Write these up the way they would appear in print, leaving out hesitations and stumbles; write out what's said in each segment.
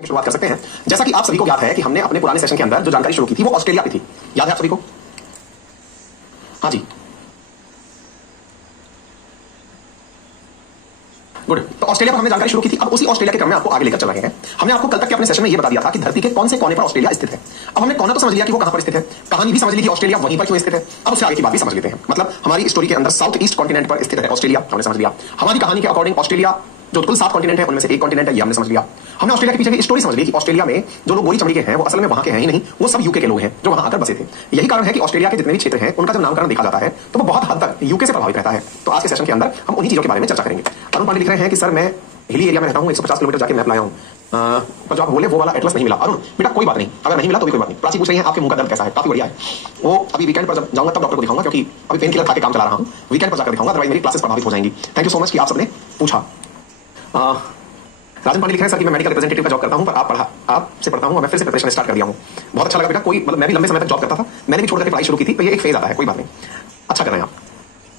शुरुआत कर सकते हैं। जैसा कि आप सभी को याद है कि हमने अपने पुराने सेशन के अंदर जो जानकारी शुरू की थी वो ऑस्ट्रेलिया की थी। याद है आप सभी को? हाँ जी, गुड। तो ऑस्ट्रेलिया पर हमने जानकारी शुरू की थी। अब उसी ऑस्ट्रेलिया के क्रम में आपको आगे लेकर चल रहे हैं। हमने आपको कल तक के अपने सेशन में ये बता दिया था कि धरती के कौन से कोने पर ऑस्ट्रेलिया स्थित है। अब हमने कोना तो समझ लिया कि वो कहां पर स्थित है, कहानी भी समझ ली कि ऑस्ट्रेलिया वहीं पर क्यों स्थित है। अब उससे आगे की बात भी समझ लेते हैं। मतलब हमारी स्टोरी के अंदर साउथ ईस्ट कॉन्टिनेंट पर स्थित है ऑस्ट्रेलिया, हमने समझ लिया। हमारी कहानी के अकॉर्डिंग ऑस्ट्रेलिया जो कुल 7 कॉन्टिनेंट है उनमें से एक कॉन्टिनेंट है, ये हमने समझ लिया। हमने ऑस्ट्रेलिया के पीछे की स्टोरी समझ ली कि ऑस्ट्रेलिया में जो लोग गोरी चमड़ी के हैं वो असल में वहां के हैं ही नहीं, वो सब यूके के लोग हैं जो वहां आकर बसे थे। यही कारण है कि ऑस्ट्रेलिया के जितने भी क्षेत्र हैं उनका जब नामकरण देखा जाता है तो वो बहुत हद तक यूके से प्रभावित रहता है। तो आज के सेशन के अंदर हम उन्हीं चीजों के बारे में चर्चा करेंगे। अरुण पांडे लिख रहे हैं कि सर मैं हिली एरिया में रहता हूँ, 150 किलोमीटर जाके मैप लाया हूँ, पर जो आप बोले वो वाला एटलस नहीं मिला। अरुण बेटा कोई बात नहीं, अगर नहीं मिला तो भी कोई बात नहीं। प्राची पूछ रही है आपके मुंह का दर्द कैसा है, काफी बढ़िया है। वो अभी वीकेंड पर जब जाऊंगा तब डॉक्टर को दिखाऊंगा, क्योंकि अभी पेन किलर खा के काम चला रहा हूँ। वीकेंड पर जाकर दिखाऊंगा, अदरवाइज मेरी क्लासेस प्रभावित हो जाएंगी। थैंक यू सो मच कि आप सबने पूछा। राजन पांडे लिख रहे हैं सर कि मैं मेडिकल रिप्रेजेंटेटिव का जॉब करता हूं, पर आपसे पढ़ता हूं और मैं फिर से प्रिपरेशन स्टार्ट कर दिया हूं। बहुत अच्छा लगा बेटा। कोई मतलब मैं भी लंबे समय तक जॉब करता था, मैंने भी छोड़ करके पढ़ाई शुरू की थी, तो ये एक फेज आता है, कोई बात नहीं, अच्छा कर रहे हैं आप।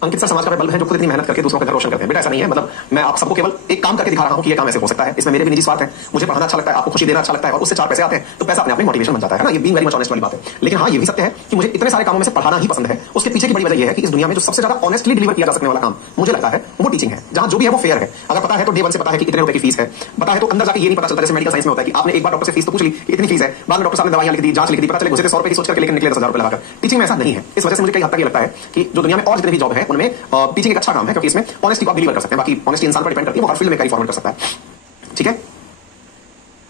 अंकित सर समाज का बल्ब है जो खुद इतनी मेहनत करके दूसरों का घर रोशन करते हैं। बेटा ऐसा नहीं है, मतलब मैं आप सबको केवल एक काम करके दिखा रहा हूं कि ये काम ऐसे हो सकता है। इसमें मेरे भी निजी स्वार्थ है, मुझे पढ़ाना अच्छा लगता है, आपको खुशी देना अच्छा लगता है, और उससे 4 पैसे आते हैं तो पैसा अपने आप में मोटिवेशन बन जाता है ना। ये बीइंग वेरी मच ऑनेस्ट वाली बात है। लेकिन हाँ, ये भी सत्य है कि मुझे इतने सारे कामों में से पढ़ाना ही पसंद है। उसके पीछे की बड़ी वजह यह है कि इस दुनिया में जो सबसे ज्यादा ऑनेस्टली डिलीवर किया जा सकने वाला काम मुझे लगता है वो टीचिंग है, जहां जो भी है वो फेयर है। अगर पता है तो डे 1 से पता है कि इतने रुपए की फीस है, पता है तो अंदर जाके ये नहीं पता चलता, जैसे मेडिकल साइंस में होता है कि आपने एक बार डॉक्टर से फीस तो पूछ ली इतनी फीस है, बाद में डॉक्टर साहब ने दवाइयां लिख दी, जांच लिख दी, पता चले घुसे थे 100 रुपए की सोच करके, लेकिन निकले 10,000 रुपए लगाकर। टीचिंग में ऐसा नहीं है। इस वजह से मुझे कई हद तक ये लगता है कि जो दुनिया में और जितने भी जॉब है उनमें टीचिंग एक अच्छा काम है, क्योंकि इसमें ऑनेस्टी आप डिलीवर कर सकते हैं। बाकी ऑनेस्टी इंसान पर डिपेंड करती है, वो हर फील्ड में कैरी फॉरवर्ड कर सकता है। ठीक है,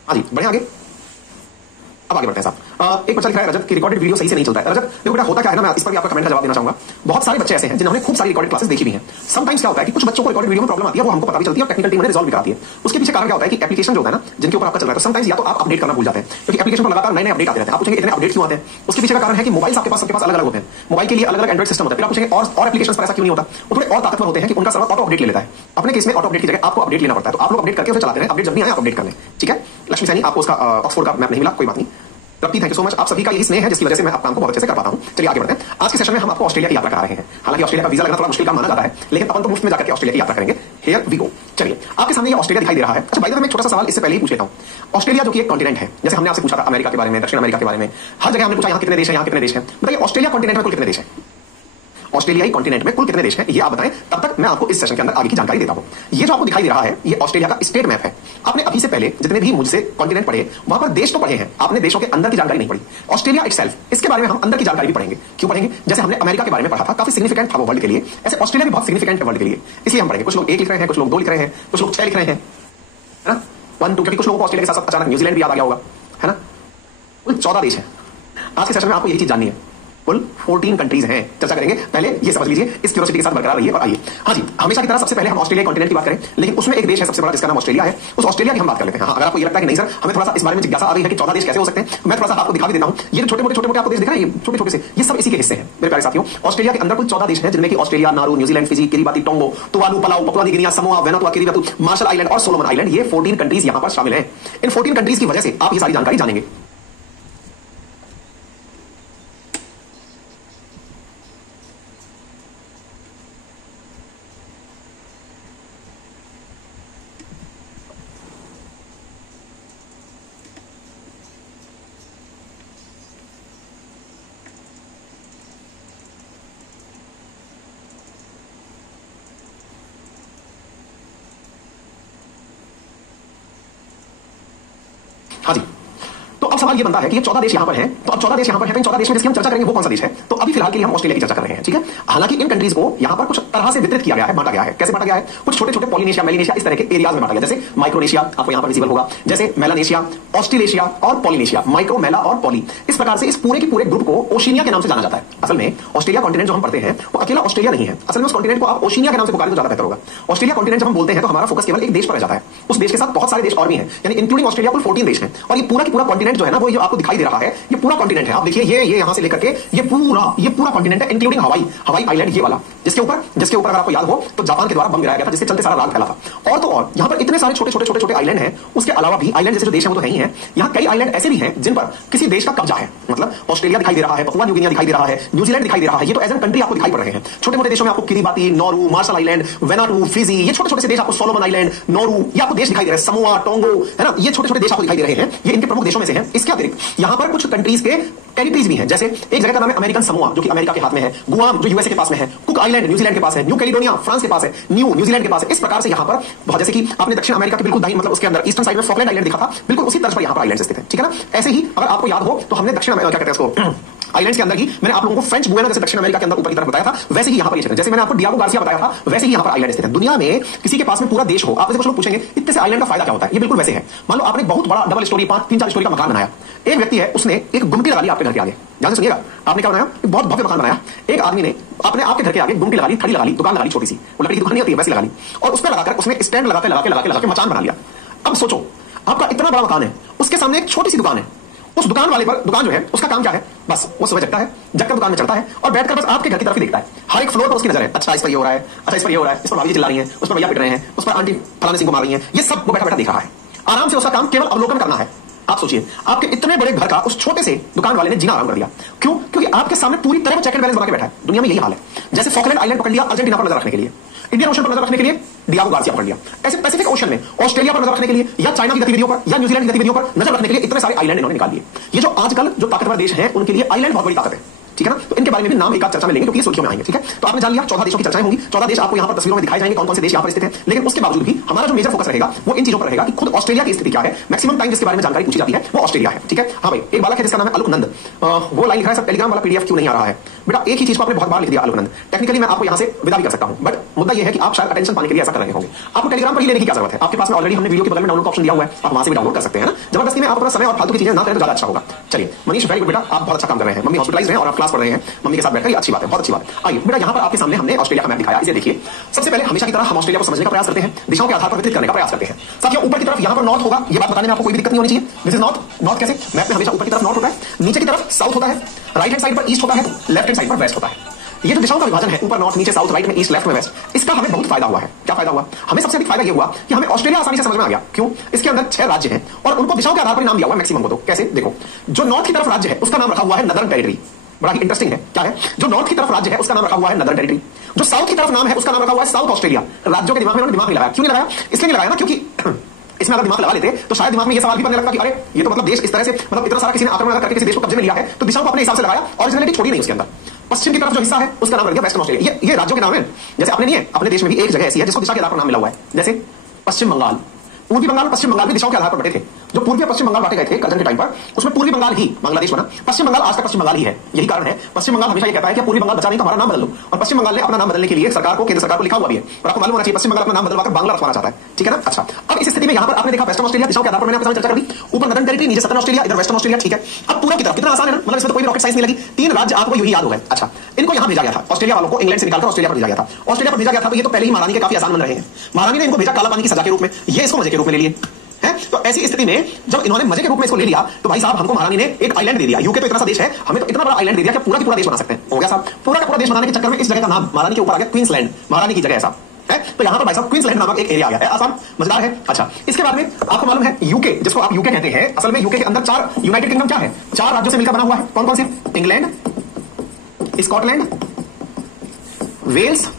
हाँ जी, बढ़िया आगे। अब आगे बढ़ते हैं साहब। एक बच्चा लिख रहा है रजत की रिकॉर्डेड वीडियो सही से नहीं चलता है। रजत देखो बेटा, होता क्या है ना, मैं इस पर भी आपका कमेंट का जवाब देना चाहूंगा। बहुत सारे बच्चे ऐसे हैं जिन्होंने खूब सारी रिकॉर्डेड क्लासेस देखी भी हैं। समटाइम्स क्या होता है कि कुछ बच्चों को रिकॉर्डेड वीडियो में प्रॉब्लम आती है, वो हमको पता भी चलती है और टेक्निकल टीम ने रिजॉल्व भी कराती है। उसके पीछे कारण क्या होता है कि एप्लीकेशन जो होता है ना, जिनके ऊपर आपका चल रहा है, तो समटाइम्स या तो आप अपडेट करना भूल जाते हैं, क्योंकि एप्लीकेशन पर लगातार नए अपडेट आते रहते हैं। आप पूछेंगे इतने अपडेट क्यों आते हैं? उसके पीछे का कारण है कि मोबाइल आपके पास सबके पास अलग अलग होते हैं। मोबाइल के लिए अलग अलग एंड्रॉइड सिस्टम होता है। फिर आप पूछेंगे और एप्लीकेशन पर ऐसा क्यों नहीं होता? वो थोड़े और ताकतवर होते हैं कि उनका सर्वर ऑटो अपडेट ले लेता है। अपने केस में ऑटो अपडेट की जगह आपको अपडेट लेना पड़ता है, तो आप लोग अपडेट करके उसे चलाते हैं। अपडेट जब भी आए आप अपडेट कर लें। ठीक है, लक्ष्मी सैनी, आपको उसका ऑक्सफोर्ड का मैप नहीं मिला, कोई बात नहीं। रप्ती, थैंक यू सो मच। आप सभी का यही स्नेह है जिसकी वजह से मैं आपका काम को बहुत अच्छे से कर पाता हूं। चलिए आगे बढ़ते हैं। आज के सेशन में हम आपको ऑस्ट्रेलिया की यात्रा करा रहे हैं। हालांकि ऑस्ट्रेलिया का वीजा लगना थोड़ा मुश्किल काम माना जाता है, लेकिन अपन तो मुफ्त में जाकर के ऑस्ट्रेलिया की यात्रा करेंगे। Here we go. चलिए, आपके सामने ये ऑस्ट्रेलिया दिखाई दे रहा है। अच्छा, बाय द वे मैं एक छोटा सा सवाल इससे पहले ही पूछ लेता हूं। ऑस्ट्रेलिया जो कि एक कॉन्टिनेंट है, जैसे हमने आपसे पूछा था अमेरिका के बारे में, दक्षिण अमेरिका के बारे में, हर जगह हमने पूछा यहाँ कितने देश हैं, यहाँ कितने देश हैं। बताइए ऑस्ट्रेलिया कॉन्टिनेंट में कुल कितने देश हैं? ऑस्ट्रेलियाई कॉन्टिनेंट में कुल कितने देश हैं ये आप बताएं, तब तक मैं आपको इस सेशन के अंदर आगे की जानकारी देता हूं। ये जो आपको दिखाई दे रहा है ये ऑस्ट्रेलिया का स्टेट मैप है। आपने अभी से पहले जितने भी मुझसे कॉन्टिनेंट पढ़े वहां पर देश तो पढ़े हैं, आपने देशों के अंदर की जानकारी नहीं पढ़ी। ऑस्ट्रेलिया इटसेल्फ, इसके बारे में हम अंदर की जानकारी भी पढ़ेंगे। क्यों पढ़ेंगे? जैसे हमने अमेरिका के बारे में पढ़ा था, काफी सिग्निफिकेंट था वो वर्ल्ड के लिए, ऐसे ऑस्ट्रेलिया भी बहुत सिग्निफिकेंट है वर्ल्ड के लिए, इसलिए हम पढ़ेंगे। कुछ लोग 1 लिख रहे हैं, कुछ लोग 2 लिख रहे हैं, कुछ लोग 6 लिख रहे हैं, है ना, 1 2, क्योंकि कुछ लोगों को ऑस्ट्रेलिया के साथ अचानक न्यूजीलैंड भी याद आ गया होगा, है ना। कुल 14 देश हैं। आज के सेशन में आपको यही चीज जाननी है। कुल 14 कंट्रीज हैं, चर्चा करेंगे। पहले ये समझ लीजिए, इस क्यूरियोसिटी के साथ बरकरार रहिए और आइए। हाँ जी, हमेशा की तरह सबसे पहले हम ऑस्ट्रेलिया कॉन्टिनेंट की बात करें, लेकिन उसमें एक देश है सबसे बड़ा जिसका नाम ऑस्ट्रेलिया है, उस ऑस्ट्रेलिया की हम बात कर लेते हैं। हाँ, अगर आपको ये लगता है कि नहीं सर हमें थोड़ा सा इस बारे में जिज्ञासा आ रही है कि 14 देश कैसे हो सकते हैं, मैं थोड़ा सा आपको दिखा भी देता हूं। ये जो छोटे मोटे आपको देश दिख रहे हैं, ये छोटे छोटे से, ये सब इसी के हिस्से हैं मेरे प्यारे साथियों। ऑस्ट्रेलिया के अंदर कुल 14 देश हैं, जिनमें कि Australia, Nauru, New Zealand, Fiji, Kiribati, Tonga, Tuvalu, Palau, Papua New Guinea, Samoa, Vanuatu, Kiribati, Marshall island और सोलोमन आइलैंड, ये 14 कंट्रीज यहां पर शामिल हैं। इन 14 कंट्रीज की वजह से आप ये सारी जानकारी जानेंगे। हाँ जी, तो अब सवाल ये बनता है कि ये 14 देश यहां पर हैं, तो अब 14 देश यहां पर हैं, तो इन 14 देश में जिसकी हम चर्चा करेंगे वो कौन सा देश है? तो अभी फिलहाल के लिए हम ऑस्ट्रेलिया की चर्चा कर रहे हैं। ठीक है, हालांकि इन कंट्रीज को यहां पर कुछ तरह से वितरित किया गया है, बांटा गया है। कैसे बांटा गया है? कुछ छोटे छोटे पॉलिनेशिया, मेलिनेशिया, इस तरह के एरियाज में बांटा गया। जैसे माइक्रोनेशिया आपको यहां पर विजिबल होगा, जैसे मेलानेशिया, ऑस्ट्रेलेशिया और पॉलिनेशिया, माइक्रो, मेला और पॉली। इस प्रकार से इस पूरे के पूरे ग्रुप को ओशिनिया के नाम से जाना जाता है। असल में ऑस्ट्रेलिया कॉन्टिनेंट जो हम पढ़ते हैं वो अकेला ऑस्ट्रेलिया नहीं है। असल में उस कॉन्टिनेंट को आप ओशिनिया के नाम से पुकारें तो ज्यादा बेहतर होगा। ऑस्ट्रेलिया कॉन्टिनेंट जब हम बोलते हैं तो हमारा फोकस केवल एक देश पर रह जाता है, उस देश के साथ बहुत सारे देश और भी हैं, यानी इंक्लूडिंग ऑस्ट्रेलिया कुल 14 देश हैं। और ये पूरा की पूरा कॉन्टिनेंट जो जो है ना वो ये आपको दिखाई दे रहा है, ये पूरा कॉन्टिनेंट है। आप देखिए ये यहां से लेकर के ये पूरा कॉन्टिनेंट है, इंक्लूडिंग हवाई आइलैंड ये वाला, जिसके ऊपर अगर आपको याद हो तो जापान के द्वारा बम गिराया गया था, जिसके चलते सारा राग फैला था। और तो और यहां पर इतने सारे छोटे आइलैंड हैं, उसके अलावा भी आइलैंड जैसे जो देश है वो तो है ही है, यहां कई आइलैंड ऐसे भी हैं जिन पर किसी देश का कब्जा है। मतलब ऑस्ट्रेलिया दिखाई दे रहा है, पपुआ न्यू गिनिया दिखाई दे रहा है, न्यूजीलैंड दिखाई दे रहा है। ये तो एज एन कंट्री आपको दिखाई पड़ रहे हैं। छोटे मोटे देशों में आपको Kiribati, Nauru, Marshall island, Vanuatu, Fiji, ये छोटे छोटे से देश आपको, सोलोमन आइलैंड, नौरू, ये आपको देश दिखाई दे रहे हैं, समोआ, टोंगो, है ना, ये छोटे छोटे देश आपको दिखाई दे रहे हैं। ये इनके प्रमुख देशों में से हैं। इसके अतिरिक्त यहां पर कुछ कंट्रीज के टेरिटरीज भी हैं, जैसे एक जगह का नाम है अमेरिकन समोआ जो कि अमेरिका के हाथ में है, गुआम जो यूएसए के पास में है, कुक आइलैंड न्यूजीलैंड के पास है, न्यू कैलिडोनिया फ्रांस के पास है, न्यूजीलैंड के पास है। इस प्रकार से यहां पर बहुत, जैसे कि आपने दक्षिण अमेरिका के बिल्कुल दाईं मतलब उसके अंदर ईस्टर्न साइड में फॉकलैंड आइलैंड देखा था, बिल्कुल उसी तरह पर यहां पर आइलैंड स्थित है। ठीक है ना। ऐसे ही अगर आपको याद हो तो हमने दक्षिण अमेरिका, क्या कहते हैं उसको, आइलैंड्स के अंदर ही मैंने आप लोगों को फ्रेंच गुयाना जैसे दक्षिण अमेरिका के अंदर ऊपर की तरफ बताया था, वैसे ही यहां पर ये क्षेत्र, जैसे मैंने आपको डियागो गार्सिया बताया था, वैसे ही यहां पर आइलैंड स्थित है। दुनिया में किसी के पास में पूरा देश हो, आपसे कुछ लोग पूछेंगे इतने से आइलैंड का फायदा क्या होता है, ये बिल्कुल वैसे है। मान लो आपने बहुत बड़ा डबल स्टोरी 3-4 स्टोरी का मकान बनाया, एक व्यक्ति है उसने एक गुमटी लगा ली आपके घर के आगे, ध्यान से सुनिएगा, आपने क्या बनाया, एक बहुत भव्य मकान बनाया, एक आदमी ने आपने आपके घर के आगे गुमटी लगा ली, थड़ी लगा ली, दुकान लगा ली, छोटी सी, वो लकड़ी की दुकान नहीं होती है वैसी लगा ली, और उस पर लगाकर उसने स्टैंड लगा के मचान बना लिया। अब सोचो आपका इतना बड़ा मकान है, उसके सामने एक छोटी सी दुकान है, उस दुकान वाले पर, दुकान जो है उसका काम क्या है, बस वो सुबह जगता है, जगकर दुकान में चलता है और बैठकर बस आपके घर की तरफ ही देखता है। हर एक फ्लोर पर उसकी नजर है, अच्छा इस पर ये हो रहा है, अच्छा इस पर ये हो रहा है, इस पर भाभी चिल्ला रही है, उस पर भैया पिट रहे हैं, उस पर आंटी फलाने सिंह को मार रही है, ये सब वो बैठा बैठा देख रहा है। आराम से उसका काम केवल अवलोकन करना है। आप सोचिए आपके इतने बड़े घर का उस छोटे से दुकान वाले ने जीना आराम कर दिया। क्यों? क्योंकि आपके सामने पूरी तरह चेक एंड बैलेंस बना के बैठा है। दुनिया में यही हाल है। जैसे फॉकलैंड आइलैंड पकड़ लिया अर्जेंटीना पर नजर रखने के लिए, इंडियन ओशन पर नजर रखने के लिए डियागो गार्सिया पकड़ लिया, ऐसे पैसिफिक ओशन में ऑस्ट्रेलिया पर नजर रखने के लिए या चाइना की गतिविधियों पर या न्यूजीलैंड की गतिविधियों पर नजर रखने के लिए इतने सारे आइलैंड इन्होंने निकाल दिए। ये जो आजकल जो ताकतवर देश हैं उनके लिए आइलैंड बहुत बड़ी ताकत है। ठीक है ना। तो इनके बारे में भी नाम एक आध चर्चा में लेंगे क्योंकि सुर्खियों में आएंगे। ठीक है। तो आपने जान लिया 14 देशों की चर्चाएं होंगी। 14 देश आपको यहां पर तस्वीरों में दिखाए जाएंगे कौन कौन से देश यहां पर स्थित हैं। लेकिन उसके बावजूद भी हमारा जो मेजर फोकस रहेगा वो इन चीजों पर रहेगा कि खुद ऑस्ट्रेलिया की स्थिति क्या है। मैक्सिमम टाइम जिसके बारे में जानकारी पूछी जाती है वो ऑस्ट्रेलिया है। ठीक है। हाँ भाई, एक बालक है जिसका नाम है अलुकनंद, वो लाइन लिखा है, सब टेलीग्राम वाला पीडीएफ क्यों नहीं आ रहा है बेटा? एक ही चीज को आपने बहुत बार लिख दिया अलुकनंद। टेक्निकली मैं आपको यहां से विदा भी कर सकता हूं, बट मुद्दा यह है कि आप शायद अटेंशन पाने के लिए ऐसा कर रहे होंगे। आपको टेलीग्राम पर ही लेने की क्या जरूरत है? आपके पास में ऑलरेडी हमने वीडियो के बगल में डाउनलोड ऑप्शन दिया हुआ है, आप वहां से भी डाउनलोड कर सकते हैं ना। जबरदस्ती में आप अपना समय और फालतू की चीजें ना करें तो ज्यादा अच्छा होगा। चलिए मनीष, वेरी गुड बेटा, आप बहुत अच्छा काम कर रहे हैं। मम्मी हॉस्पिटलाइज हैं और आप क्लास पढ़ रहे हैं मम्मी के साथ बैठकर, ये अच्छी बात है, बहुत अच्छी बात है। आइए बेटा, यहाँ पर आपके सामने हमने ऑस्ट्रेलिया का मैप दिखाया, इसे देखिए। सबसे पहले हमेशा की तरह हम ऑस्ट्रेलिया को समझने का प्रयास करते हैं, दिशाओं के आधार पर वितरित करने का प्रयास करते हैं। साथियों ऊपर की तरफ यहाँ पर नॉर्थ होगा, ये बात बताने में आपको कोई भी दिक्कत नहीं होनी चाहिए। This is north. नॉर्थ कैसे? मैप में हमेशा ऊपर की तरफ नॉर्थ होता है, नीचे की तरफ साउथ होता है, राइट हैंड साइड पर ईस्ट होता है, लेफ्ट हैंड साइड पर वेस्ट होता है। ये जो दिशाओं का विभाजन है, ऊपर नॉर्थ, नीचे साउथ, राइट में ईस्ट, लेफ्ट में वेस्ट, इसका हमें बहुत फायदा हुआ है। क्या फायदा हुआ? हमें सबसे अधिक फायदा ये हुआ कि हमें ऑस्ट्रेलिया आसानी से समझ में आ गया। क्यों? इसके अंदर 6 राज्य हैं और उनको दिशाओं के आधार पर नाम दिया हुआ है मैक्सिमम को। तो कैसे? देखो, जो नॉर्थ की तरफ राज्य है उसका नाम रखा हुआ है नदर्न टेरिटरी। बड़ा ही इंटरेस्टिंग है। क्या है? जो नॉर्थ की तरफ राज्य है उसका नाम रखा हुआ है नदर्न टेरिटरी। जो साउथ की तरफ नाम है उसका नाम रखा हुआ है साउथ ऑस्ट्रेलिया। राज्यों के दिमाग में उन्होंने दिमाग नहीं लगाया। क्यों नहीं लगाया? इसलिए नहीं लगाया ना क्योंकि इसमें अगर दिमाग लगा लेते तो शायद दिमाग में ये सवाल भी बनने लगता कि अरे ये तो मतलब देश इस तरह से, मतलब इतना सारा किसी ने आक्रमण करके किसी देश को कब्जे में लिया है, तो दिशाओं को अपने हिसाब से लगाया, ओरिजिनलिटी छोड़ी नहीं उसके अंदर। पश्चिम की तरफ जो हिस्सा है उसका नाम रख दिया वेस्टर्न ऑस्ट्रेलिया। ये राज्यों के नाम है। जैसे अपने नहीं है, अपने देश में भी एक जगह ऐसी है जिसको दिशा के आधार पर नाम मिला हुआ है, जैसे पश्चिम बंगाल। पूर्वी बंगाल और पश्चिम बंगाल भी दिशाओं के आधार पर बटे थे। जो पूर्वी और पश्चिम बंगाल बांटे गए थे करजन के टाइम पर, उसमें पूर्वी बंगाल ही बांग्लादेश बना, पश्चिम बंगाल आज तक पश्चिम बंगाल ही है। यही कारण है पश्चिम बंगाल हमेशा ये कहता है कि पूर्वी बंगाल बचा नहीं तो हमारा नाम बदल लो। और पश्चिम बंगाल ने अपना नाम बदलने के लिए सरकार को, केंद्र सरकार को लिखा हुआ भी है। और आपको मालूम होना चाहिए पश्चिम बंगाल अपना नाम बदलवाकर बांग्ला रखवाना चाहता है। ठीक है ना। अच्छा, अब इस स्थिति में यहां पर आपने देखा वेस्टर्न ऑस्ट्रेलिया दिशाओं के आधार पर मैंने आपके साथ चर्चा कर दी। ऊपर नदर्न टेरिटरी, नीचे सदर्न ऑस्ट्रेलिया, इधर वेस्टर्न ऑस्ट्रेलिया। ठीक है। अब पूरा की तरफ कितना आसान है ना, मतलब इसमें तो कोई रॉकेट साइंस नहीं लगी। 3 राज्य आपको यही याद हो गए। अच्छा, इनको यहां भेजा गया था, ऑस्ट्रेलिया वालों को इंग्लैंड से निकालकर ऑस्ट्रेलिया पर भेजा गया था। ऑस्ट्रेलिया पर भेजा गया था तो ये तो पहले ही महारानी के काफी आसान बन रहे हैं। महारानी ने इनको भेजा काला पानी की सजा के रूप में, ये इसको मजे के रूप में ले लिए। तो ऐसी स्थिति में जब इन्होंने मजे के रूप में इसको ले लिया तो भाई साहब हमको महारानी ने एक आइलैंड दे दिया। यूके तो इतना सा देश है, हमें तो इतना बड़ा आइलैंड दे दिया कि पूरा की पूरा देश बना सकते हैं। हो गया साहब। पूरा का पूरा देश बनाने के चक्कर में इस जगह का नाम महारानी के ऊपर आ गया क्वींसलैंड, महारानी की जगह है साहब। तो यहां पर भाई साहब क्वींसलैंड नामक एक एरिया आ गया है। आसान, मजेदार है। अच्छा, इसके बाद में आपको मालूम है यूके, जिसको आप यूके कहते हैं, असल में यूके के अंदर 4 यूनाइटेड किंगडम क्या है, 4 राज्यों से मिलकर बना हुआ है। कौन कौन से? इंग्लैंड, स्कॉटलैंड, वेल्स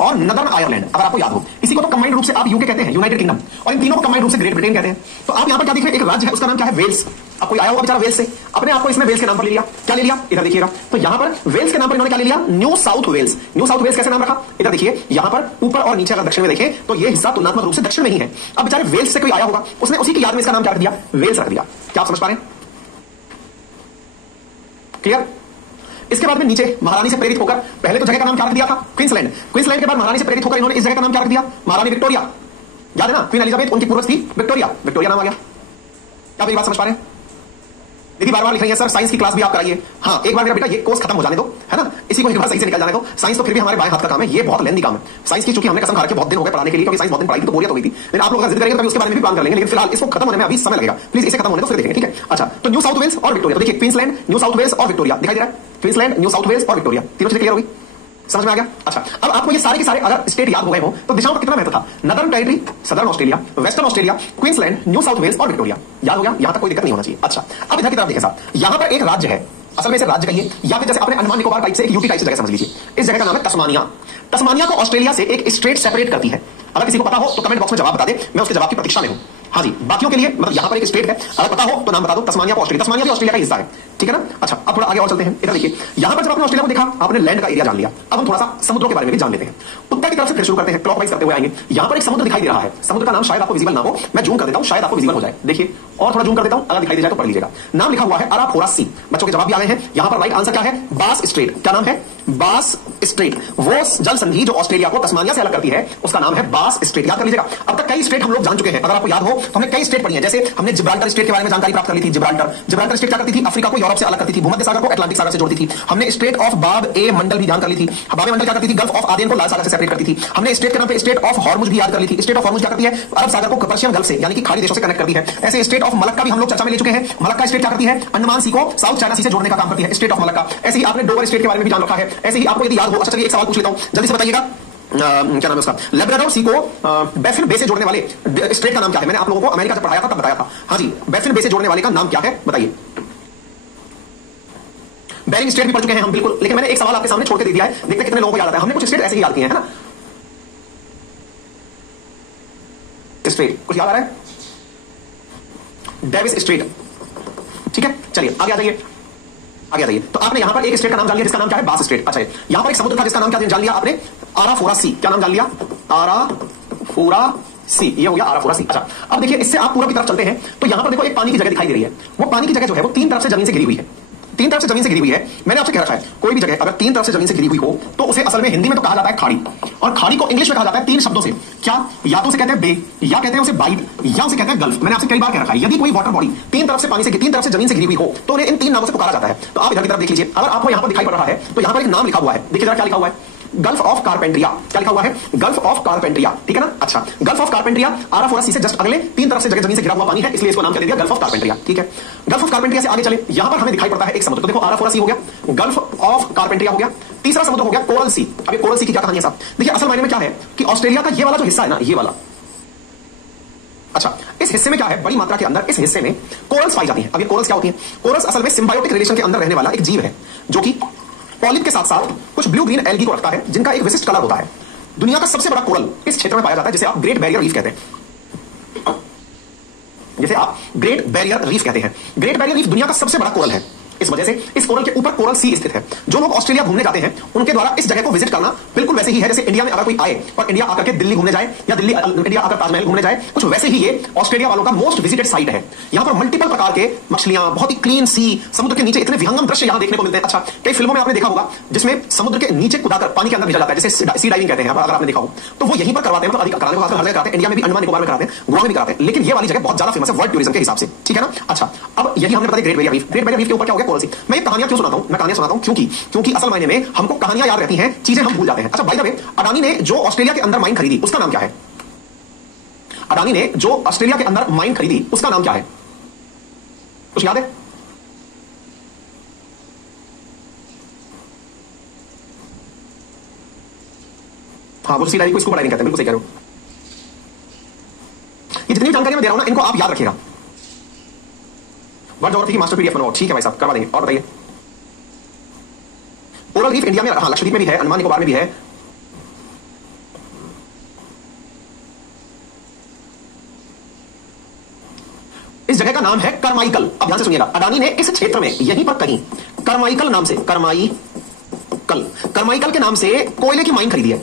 और नदर्न आयरलैंड। अगर आपको याद हो, इसी को तो कंबाइंड रूप से आप यूके कहते हैं, यूनाइटेड किंगडम, और इन तीनों को कंबाइंड रूप से ग्रेट ब्रिटेन कहते हैं। तो आप यहां पर क्या देख रहे हैं, एक राज्य है उसका नाम क्या है, वेल्स। आपको आया होगा बेचारा वेल्स से, अपने आपको इसने वेल्स के नाम पर ले लिया। क्या ले लिया? इधर देखिएगा। तो यहां पर वेल्स के नाम पर इन्होंने क्या ले लिया, New South Wales. New South Wales कैसे नाम रखा? इधर देखिए, यहां पर ऊपर और नीचे अगर दक्षिण में देखें तो ये हिस्सा तुलनात्मक रूप से दक्षिण में ही है। अब बेचारे वेल्स से कोई आया होगा, उसने उसी की याद में इसका नाम क्या रख दिया, वेल्स रख दिया। क्या आप समझ पा रहे हैं? क्लियर? इसके बाद में नीचे महारानी से प्रेरित होकर पहले तो जगह का नाम क्या रख दिया था, क्वींसलैंड। क्वींसलैंड के बाद महारानी से प्रेरित होकर इन्होंने इस जगह का नाम क्या रख दिया, महारानी विक्टोरिया। याद है ना, क्वीन एलिजाबेथ उनकी पूर्वज थी विक्टोरिया, विक्टोरिया नाम आ गया। क्या मेरी बात समझ पा रहे हैं? दीदी बार बार लिख रही है सर साइंस की क्लास भी आप कराइए। हाँ, एक बार मेरा बेटा ये कोर्स खत्म हो जाने दो, है ना, इसी को एक बार सही से निकल जाने दो। साइंस तो फिर भी हमारे बाएं हाथ का काम है, ये बहुत लेंदी काम है साइंस की, चूंकि हमने कसम खा रखी है बहुत दिन हो गए पढ़ाने के लिए, क्योंकि साइंस बहुत दिन पढ़ाई तो बोरियत हो गई थी। लेकिन आप लोग अगर जिद करेंगे तो उसके बारे में भी प्लान कर लेंगे, लेकिन फिलहाल इसको खत्म होने में अभी समय लगेगा। प्लीज इसे खत्म होने दो, फिर देखेंगे, ठीक है। अच्छा, तो न्यू साउथ वेल्स और विक्टोरिया, तो देखिए क्वींसलैंड, न्यू साउथ वेल्स और विक्टोरिया दिखाई दे रहा है। क्वींसलैंड, न्यू साउथ वेल्स और विक्टोरिया, तीनों चीजें क्लियर होगी, समझ में आ गया। अच्छा, अब आपको ये सारे के सारे अगर स्टेट याद हो गए हो तो दिशाओं का कितना महत्व था। Northern Territory, Southern Australia, Western Australia, Queensland, New South Wales और विक्टोरिया, याद हो गया। यहां तक कोई दिक्कत नहीं होना चाहिए। अच्छा, अब इधर की तरफ देखें साहब, यहां पर एक राज्य है, असल में इसे राज्य कहिए या फिर जैसे आपने अंडमान निकोबार टाइप से एक यूटी टाइप से जगह समझ लीजिए। इस जगह का नाम है तस्मानिया। तस्मानिया को ऑस्ट्रेलिया से एक स्टेट सेपरेट करती है। अगर किसी को पता हो तो कमेंट बॉक्स में जवाब बता दे, मैं उसके जवाब की प्रतीक्षा में हूं। हाँ जी, बाकियों के लिए मतलब यहां पर एक स्टेट है, अगर पता हो तो नाम बता दो। तस्मानिया को ऑस्ट्रेलिया, तस्मानिया भी ऑस्ट्रेलिया का हिस्सा है, ठीक है ना। अच्छा, अब थोड़ा आगे और चलते हैं। इधर देखिए, यहां पर जब आपने ऑस्ट्रेलिया को देखा, आपने लैंड का एरिया जान लिया। अब हम थोड़ा सा समुद्रों के बारे में भी जान लेते हैं। उत्तर की तरफ से फिर शुरू करते हैं, क्लॉकवाइज करते हुए आएंगे। यहां पर एक समुद्र दिखाई दे रहा है, समुद्र का नाम शायद आपको विजिबल ना हो, मैं जूम कर देता हूं, शायद आपको विजिबल हो जाए। देखिए, और थोड़ा जूम कर देता हूं, अगर दिखाई दे जाए तो पढ़ लीजिएगा। नाम लिखा हुआ है अराफोरा सी। बच्चों के जवाब भी आ गए हैं। यहां पर राइट आंसर क्या है, बास स्ट्रेट। क्या नाम है, बास स्ट्रेट। वो जल संधि जो ऑस्ट्रेलिया को तस्मानिया से अलग करती है, उसका नाम है बास स्ट्रेट, याद कर लीजिएगा। अब तक कई स्टेट हम लोग जान चुके हैं, अगर आपको याद हो तो हमने कई स्टेट पढ़ी है। जैसे हमने जिब्राल्टर स्टेट के बारे में जानकारी प्राप्त कर ली थी। जिब्राल्टर स्टेट क्या करती थी, अफ्रीका को यूरोप से अलग करती थी, भूमध्य सागर को अटलांटिक सागर से जोड़ती थी। हमने स्टेट ऑफ बाब ए मंडल भी जान कर ली थी। बाब ए मंडल क्या करती थी, गल्फ ऑफ आदेन को लाल सागर से सेपरेट करती थी। हमने स्टेट के नाम पे स्टेट ऑफ हॉर्मुज भी याद कर ली थी। स्टेट ऑफ हॉर्मुज क्या करती है, अरब सागर को पर्शियन गल्फ से यानी कि खाड़ी देशों से कनेक्ट करती है। ऐसे स्टेट ऑफ मलक्का भी हम लोग चर्चा में ले चुके हैं। मलक्का स्टेट क्या करती है, अंडमान सी को साउथ चाइना सी से जोड़ने का काम करती है, स्टेट ऑफ मलक्का। ऐसे ही आपने डोवर स्टेट के बारे में भी जान रखा है। ऐसे ही आपको यदि याद हो, अच्छा चलिए एक सवाल पूछ लेता हूं, जल्दी से बताइएगा, क्या नाम है उसका, लेब्राडोर सी को बैफिन बे से जोड़ने वाले स्टेट का नाम क्या है। मैंने आप लोगों को अमेरिका से पढ़ाया था तब बताया था। हाँ जी, बैफिन बे से जोड़ने वाले का नाम क्या है, बताइए। बेरिंग स्टेट भी पढ़ चुके हैं हम, बिल्कुल, लेकिन मैंने एक सवाल आपके सामने छोड़ के दे दिया है, देखते कितने लोगों को याद आता है। हमने कुछ स्टेट ऐसे ही याद किए हैं, है ना। स्टेट कुछ याद आ रहा है, डेविस स्ट्रेट, ठीक है। चलिए आगे आ जाइए, आगे आ जाइए। तो आपने यहां पर एक स्टेट का नाम जान लिया जिसका नाम क्या है, बास स्ट्रेट। अच्छा, यहां पर एक समुद्र था जिसका नाम क्या जान लिया आपने, आराफोरा सी। क्या नाम जान लिया, आराफोरा सी, ये हो गया आराफोरा सी। अच्छा, अब देखिए इससे आप पूरब की तरफ चलते हैं तो यहां पर देखो एक पानी की जगह दिखाई दे रही है। वो पानी की जगह जो है वो तीन तरफ से जमीन से घिरी हुई है, तीन तरफ से जमीन से घिरी हुई है। मैंने आपसे कह रखा है, कोई भी जगह अगर तीन तरफ से जमीन से घिरी हुई हो तो उसे असल में हिंदी में तो कहा जाता है खाड़ी, और खाड़ी को इंग्लिश में कहा जाता है तीन शब्दों से। क्या, या तो उसे कहते हैं बे, या कहते हैं उसे बाइट, या उसे कहते हैं गल्फ। मैंने आपसे कई बार कह रखा है, यदि कोई वाटर बॉडी तीन तरफ से पानी से, तीन तरफ से जमीन से घिरी हुई हो तो उन्हें इन तीन नामों से पुकारा जाता है। तो आप इधर की तरफ देख लीजिए, अगर आपको यहां पर दिखाई पड़ रहा है तो यहां पर एक नाम लिखा हुआ है, देखिए जरा क्या लिखा हुआ है, गल्फ ऑफ कारपेंट्रिया। क्या लिखा हुआ है, गल्फ ऑफ कारपेंट्रिया, ठीक है ना। अच्छा, गल्फ ऑफ कारपेंट्रिया आराफोरा सी से जस्ट अगले, तीन तरफ से जगह जमीन से घिरा हुआ पानी है, इसलिए इसको नाम क्या दे दिया, गल्फ ऑफ कारपेंट्रिया, ठीक है। गल्फ ऑफ कारपेंट्रिया से आगे चले, यहां पर हमें दिखाई पड़ता है एक समुद्र, तो देखो आराफोरा सी हो गया, गल्फ ऑफ कारपेंट्रिया हो गया। तीसरा समुद्र हो गया कोरल सी। अब ये कोरल सी की क्या कहानी है साहब, देखिए असल मायने में क्या है कि ऑस्ट्रेलिया का ये वाला जो हिस्सा है ना, ये वाला, अच्छा, इस हिस्से में क्या है, बड़ी मात्रा के अंदर इस हिस्से में कोरल्स पाई जाती हैं। अब ये कोरल्स क्या होती हैं, कोरल्स असल में सिम्बायोटिक रिलेशन के अंदर रहने वाला एक जीव है जो कि पॉलिप के साथ साथ कुछ ब्लू ग्रीन एल्गी को रखता है, जिनका एक विशिष्ट कलर होता है। दुनिया का सबसे बड़ा कोरल इस क्षेत्र में पाया जाता है, जिसे आप ग्रेट बैरियर रीफ कहते हैं, जिसे आप ग्रेट बैरियर रीफ कहते हैं। ग्रेट बैरियर रीफ दुनिया का सबसे बड़ा कोरल है, इस वजह से इस कोरल के ऊपर कोरल सी स्थित है। जो लोग ऑस्ट्रेलिया घूमने जाते हैं उनके द्वारा इस जगह को विजिट करना बिल्कुल वैसे ही है जैसे इंडिया में अगर कोई आए और इंडिया आकर के दिल्ली घूमने जाए, या दिल्ली इंडिया आकर ताजमहल घूमने जाए, कुछ वैसे ही ये ऑस्ट्रेलिया वालों का मोस्ट विजिटेड साइट है। यहां पर मल्टीपल प्रकार के मछलियां, बहुत ही क्लीन सी, समुद्र के नीचे इतने विहंगम दृश्य यहां देखने को मिलते हैं। अच्छा, कई फिल्मों में आपने देखा होगा जिसमें समुद्र के नीचे कुदाकर पानी के अंदर भेजा जाता है, जैसे सी डाइविंग कहते हैं, अगर आपने देखा हो तो वो यहीं पर करवाते हैं, मतलब अधिक कराने को हर जगह कराते हैं। इंडिया में भी अंडमान निकोबार में कराते हैं, गोवा में भी कराते हैं, लेकिन ये वाली जगह बहुत ज्यादा फेमस है वर्ल्ड टूरिज्म के हिसाब से, ठीक है ना। अच्छा, अब यही हमने बताया great Barrier reef. Great Barrier reef के ऊपर क्या हो गया, कोरल सी। मैं कहानियां क्यों सुनाता हूं, मैं कहानियां सुनाता हूं क्योंकि असल मायने में हमको कहानियां याद रहती हैं, चीजें हम भूल जाते हैं। अच्छा, बाय द वे, अडानी ने जो ऑस्ट्रेलिया के अंदर माइन खरीदी उसका नाम क्या है, अडानी ने जो ऑस्ट्रेलिया के अंदर माइन खरीदी उसका नाम क्या है, कुछ याद है? हाँ, वो सी डाइविंग को इसको डाइविंग कहते हैं, बिल्कुल सही कह रहे हो। ये जितनी जानकारी मैं दे रहा हूं ना, इनको आप याद रखिएगा। वर्ल्ड ज्योग्राफी की मास्टर पीडीएफ बनवाओ, ठीक है भाई साहब, करवा देंगे। और बताइए, कोरल रीफ इंडिया में, हाँ, लक्षद्वीप में भी है, अंडमान निकोबार में भी है। इस जगह का नाम है करमाइकल। अब ध्यान से सुनिएगा, अडानी ने इस क्षेत्र में यहीं पर कहीं करमाइकल नाम से, करमाइकल के नाम से कोयले की माइन खरीदी है।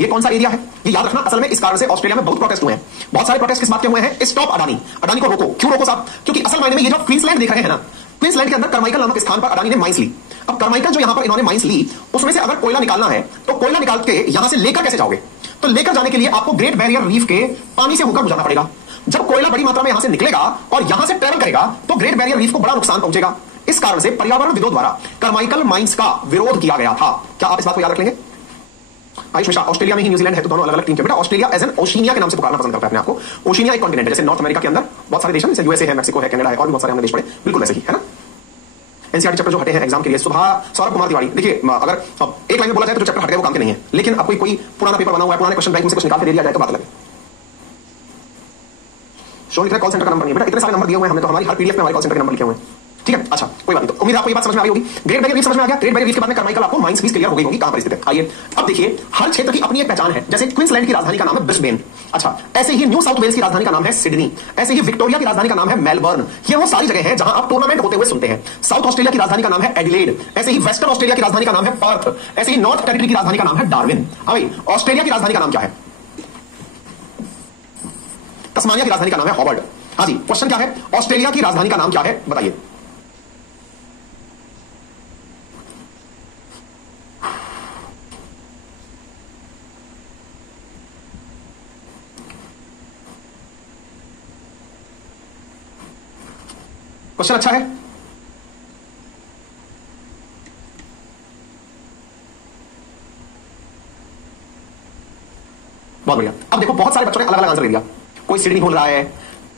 ये कौन सा एरिया है ये याद रखना। असल में इस कारण से ऑस्ट्रेलिया में बहुत प्रोटेस्ट हुए हैं, बहुत सारे प्रोटेस्ट किस बात के हुए हैं, स्टॉप अडानी, अडानी को रोको। क्यों रोको साहब, क्योंकि असल मायने में ये जो क्वींसलैंड देख रहे हैं ना, क्वींसलैंड के अंदर करमाइकल नामक स्थान पर अडानी ने माइंस ली। अब करमाइकल जो यहां पर इन्होंने माइंस ली, उसमें से अगर कोयला निकालना है तो कोयला निकाल के यहां से लेकर कैसे जाओगे, तो लेकर जाने के लिए आपको ग्रेट बैरियर रीफ के पानी से होकर गुजरना पड़ेगा। जब कोयला बड़ी मात्रा में यहां से निकलेगा और यहां से ट्रेवल करेगा तो ग्रेट बैरियर रीफ को बड़ा नुकसान पहुंचेगा। इस कारण से पर्यावरणविदों द्वारा कार्माइकल माइंस का विरोध किया गया था। क्या आप इस बात को याद रख लेंगे? आयुष मिश्रा, ऑस्ट्रेलिया में ही न्यूजीलैंड है तो दोनों अलग अलग टीम के। बेटा ऑस्ट्रेलिया एज एन ओशिनिया के नाम से पुकारना पसंद करता है अपने आपको। ओशिनिया एक कॉन्टिनेंट है, जैसे नॉर्थ अमेरिका के अंदर बहुत सारे देश हैं, जैसे यूएसए है, मैक्सिको है, कनाडा है, और भी बहुत सारे हमने देश पढ़े, बिल्कुल वैसे ही है ना। एनसीईआरटी चैप्टर जो हटे हैं एग्जाम के लिए, सौरभ कुमार तिवारी, देखिए अगर एक लाइन में बोला जाए तो जो चैप्टर हट गए वो काम के नहीं है, लेकिन अब कोई पुराना पेपर बना हुआ है, पुराने क्वेश्चन बैंक में से कुछ निकाल के दे दिया जाए तो बात लगे। शो कॉल सेंटर का नंबर नहीं है बेटा, इतने सारे नंबर दिए हुए हैं हमने, तो हमारी हर पीडीएफ में हमारे कॉल सेंटर के नंबर लिखे हुए हैं, ठीक है। अच्छा कोई बात नहीं, तो उम्मीद है आपको ये बात समझ में आ गई होगी। ग्रेट बैरियर रीफ समझ में आ गया। ग्रेट बैरियर रीफ के बाद में कार्माइकल आपको माइंस फीस क्लियर हो गई होगी कहां पर स्थित है। आइए अब देखिए, हर क्षेत्र की अपनी एक पहचान है। जैसे क्वींसलैंड की राजधानी का नाम है ब्रिस्बेन, अच्छा ऐसे ही न्यू साउथ वेल्स की राजधानी का नाम है सिडनी, ऐसे ही विक्टोरिया की राजधानी का नाम है मेलबर्न। ये वो सारी जगह है जहां आप टूर्नामेंट होते हुए सुनते हैं। साउथ ऑस्ट्रेलिया की राजधानी का नाम है एडिलेड, ऐसे ही वेस्टर्न ऑस्ट्रेलिया की राजधानी का नाम है पर्थ, ऐसे ही नॉर्थ टेरिटरी की राजधानी का नाम है डार्विन। भाई ऑस्ट्रेलिया की राजधानी का नाम क्या है? तस्मानिया की राजधानी का नाम है हॉबर्ट। हाँ जी, क्वेश्चन क्या है? ऑस्ट्रेलिया की राजधानी का नाम क्या है बताइए। क्वेश्चन अच्छा है। बहुत बढ़िया। अब देखो बहुत सारे बच्चों ने अलग अलग आंसर दे दिया, कोई सिडनी बोल रहा है,